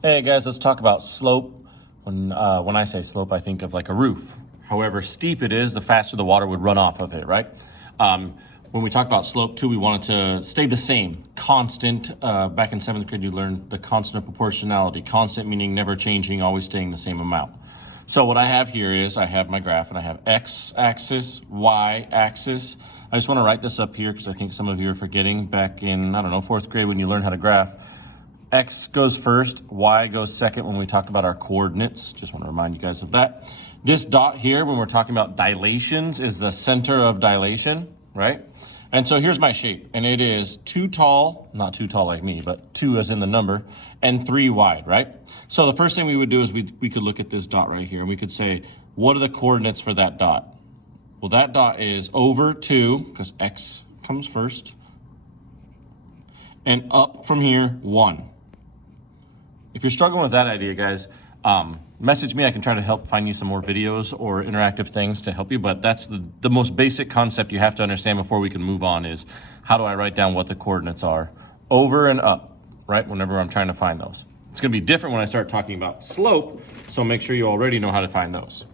Hey guys, let's talk about slope. When I say slope, I think of like a roof. However steep it is, the faster the water would run off of it, right? When we talk about slope too, we want it to stay the same, constant. Back in 7th grade, you learned the constant of proportionality. Constant meaning never changing, always staying the same amount. So what I have here is I have my graph and I have x-axis, y-axis. I just want to write this up here because I think some of you are forgetting back in, 4th grade when you learn how to graph. X goes first, Y goes second when we talk about our coordinates. Just want to remind you guys of that. This dot here, when we're talking about dilations, is the center of dilation, right? And so here's my shape, and it is 2 tall, not too tall like me, but 2 as in the number, and 3 wide, right? So the first thing we would do is we could look at this dot right here, and we could say, what are the coordinates for that dot? Well, that dot is over 2, because X comes first, and up from here, 1. If you're struggling with that idea, guys, message me. I can try to help find you some more videos or interactive things to help you. But that's the most basic concept you have to understand before we can move on is how do I write down what the coordinates are over and up, right? Whenever I'm trying to find those. It's going to be different when I start talking about slope. So make sure you already know how to find those.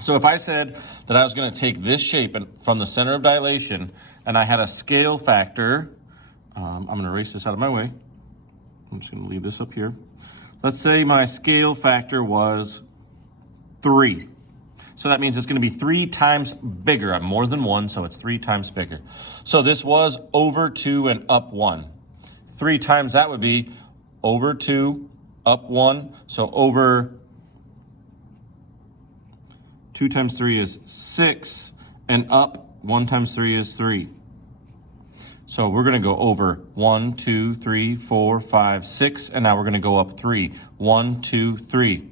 So if I said that I was going to take this shape from the center of dilation and I had a scale factor, I'm going to erase this out of my way. I'm just going to leave this up here. Let's say my scale factor was 3. So that means it's going to be 3 times bigger. I'm more than 1, so it's 3 times bigger. So this was over 2 and up 1. 3 times that would be over 2, up 1. So over 2 times 3 is 6, and up 1 times 3 is 3. So we're going to go over 1, 2, 3, 4, 5, 6, and now we're going to go up 3. 1, 2, 3.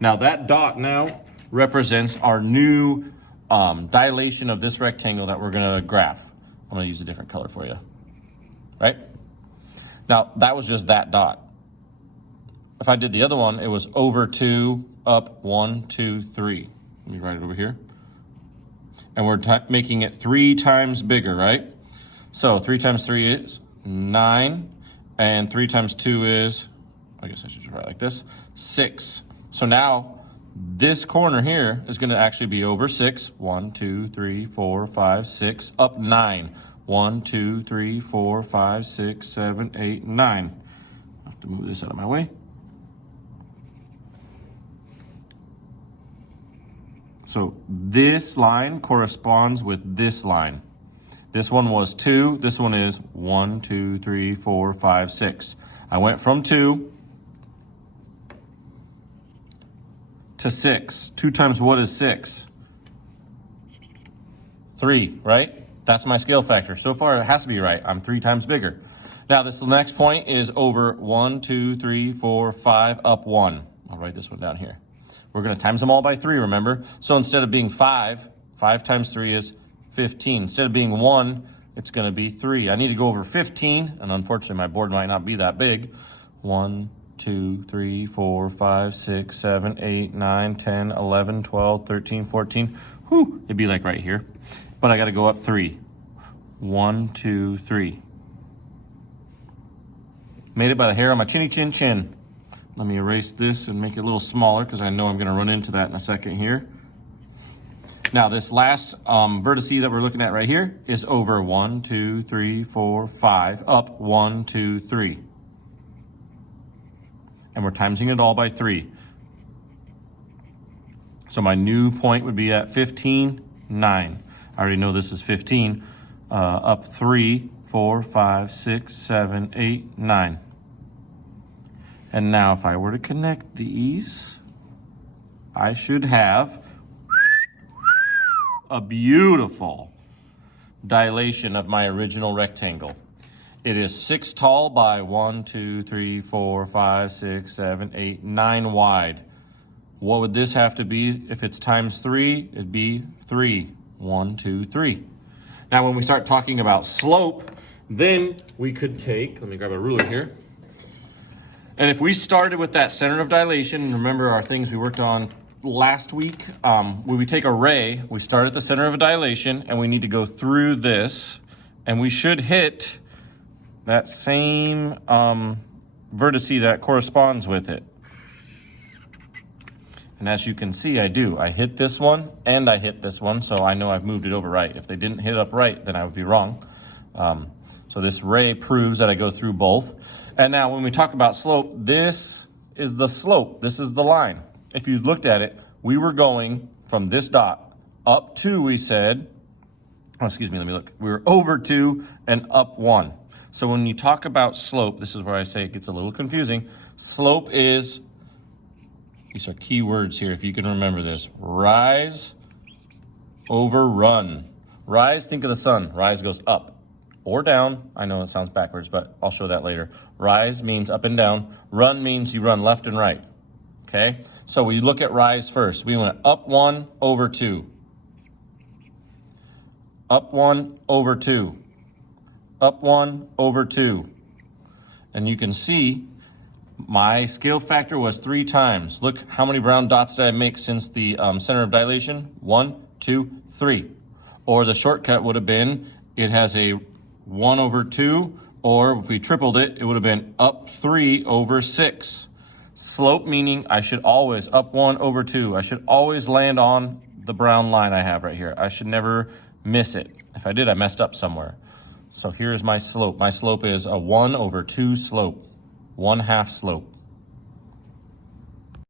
Now that dot now represents our new dilation of this rectangle that we're going to graph. I'm going to use a different color for you, right? Now that was just that dot. If I did the other one, it was over 2, up 1, 2, 3. Let me write it over here. And we're making it 3 times bigger, right? So 3 times 3 is 9, and 3 times 2 is, I guess I should just write like this, 6. So now this corner here is going to actually be over 6. 1, 2, 3, 4, 5, 6, up 9. 1, 2, 3, 4, 5, 6, 7, 8, 9. I have to move this out of my way. So this line corresponds with this line. This one was 2. This one is 1, 2, 3, 4, 5, 6. I went from 2 to 6. 2 times what is 6? 3, right? That's my scale factor. So far, it has to be right. I'm 3 times bigger. Now, this next point is over 1, 2, 3, 4, 5, up 1. I'll write this one down here. We're going to times them all by 3, remember? So instead of being 5 times 3 is 15. Instead of being 1, it's going to be 3. I need to go over 15, and unfortunately my board might not be that big. 1, 2, 3, 4, 5, 6, 7, 8, 9, 10, 11, 12, 13, 14. Whew, it'd be like right here. But I got to go up 3. 1, 2, 3. Made it by the hair on my chinny chin chin. Let me erase this and make it a little smaller because I know I'm going to run into that in a second here. Now, this last vertice that we're looking at right here is over 1, 2, 3, 4, 5, up 1, 2, 3. And we're timesing it all by 3. So my new point would be at 15, 9. I already know this is 15. Up 3, 4, 5, 6, 7, 8, 9. And now if I were to connect these, I should have a beautiful dilation of my original rectangle. It is 6 tall by 1, 2, 3, 4, 5, 6, 7, 8, 9 wide. What would this have to be? If it's times 3, it'd be 3. 1, 2, 3. Now when we start talking about slope, then we could take, let me grab a ruler here. And if we started with that center of dilation, remember our things we worked on last week, when we take a ray, we start at the center of a dilation and we need to go through this, and we should hit that same vertice that corresponds with it. And as you can see, I do. I hit this one and I hit this one, so I know I've moved it over right. If they didn't hit up right, then I would be wrong. So this ray proves that I go through both. And now when we talk about slope, this is the slope. This is the line. If you looked at it, we were going from this dot up 2, we said, oh, excuse me, let me look. We were over 2 and up 1. So when you talk about slope, this is where I say it gets a little confusing. Slope is, these are key words here, if you can remember this. Rise over run. Rise, think of the sun. Rise goes up or down. I know it sounds backwards, but I'll show that later. Rise means up and down. Run means you run left and right. Okay? So we look at rise first. We went up 1 over 2. Up 1 over 2. Up 1 over 2. And you can see my scale factor was 3 times. Look how many brown dots did I make since the center of dilation? 1, 2, 3. Or the shortcut would have been, it has a 1 over 2, or if we tripled it, it would have been up 3 over 6. Slope meaning I should always, up 1 over 2, I should always land on the brown line I have right here. I should never miss it. If I did, I messed up somewhere. So here's my slope. My slope is a 1 over 2 slope, 1/2 slope.